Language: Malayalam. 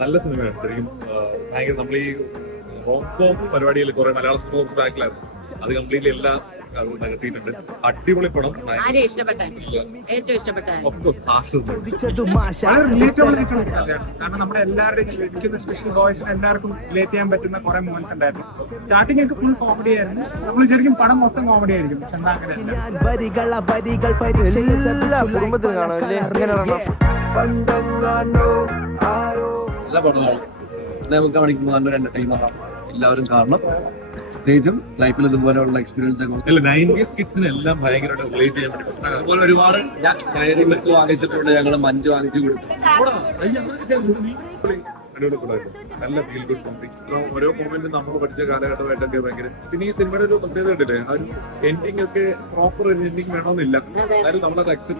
നല്ല സിനിമയാണ് ശരിക്കും. ഭയങ്കര നമ്മൾ ഈ ഹോംകോം പരിപാടിയിൽ കുറെ മലയാള സിനിമ ബാക്കിലായിരുന്നു. അത് കംപ്ലീറ്റ്ലി എല്ലാ നികത്തിയിട്ടുണ്ട്. അടിപൊളി പടം. കാരണം നമ്മുടെ എല്ലാവരുടെയും സ്പെഷ്യൽ ബോയ്സിന് എല്ലാവർക്കും റിലേറ്റ് ചെയ്യാൻ പറ്റുന്ന കുറെ മൊമെന്റ്സ് ഉണ്ടായിരുന്നു. സ്റ്റാർട്ടിംഗ് ഒക്കെ ഫുൾ കോമഡി ആയിരുന്നു. നമ്മൾ ശരിക്കും പടം മൊത്തം കോമഡി ആയിരിക്കും. പക്ഷെ എന്താ നല്ല പടമാണ്. നമുക്ക് കാണിക്കുമ്പോൾ നല്ലൊരു എന്റർടൈനറാണ്. എല്ലാവരും കാണണം. പ്രത്യേകിച്ചും ലൈഫിൽ ഇതുപോലെയുള്ള എക്സ്പീരിയൻസ് ഒക്കെ 90s കിഡ്സിന് എല്ലാം ഭയങ്കരമായിട്ട് റിലേറ്റ് ചെയ്യാൻ പറ്റും. അതുപോലെ ഒരുപാട് ഡയറി മിൽക്ക് വാങ്ങിച്ചിട്ടുണ്ട്. ഞങ്ങൾ മഞ്ച് വാങ്ങിച്ചു കൊടുത്തു. അടിപൊളി കൂടായിരുന്നു. നല്ല ഫീൽ ഗുഡ് മൂവി. ഓരോ മൊമെന്റും നമ്മൾ പഠിച്ച കാലഘട്ടമായിട്ടൊക്കെ ഭയങ്കര. പിന്നെ ഈ സിനിമയുടെ ഒരു പ്രത്യേകത കണ്ടില്ലേ, ആ ഒരു എൻഡിങ് ഒക്കെ പ്രോപ്പർ ഒരു എൻഡിങ് വേണമെന്നില്ല. എന്നാലും നമ്മളത് അക്സെപ്റ്റ്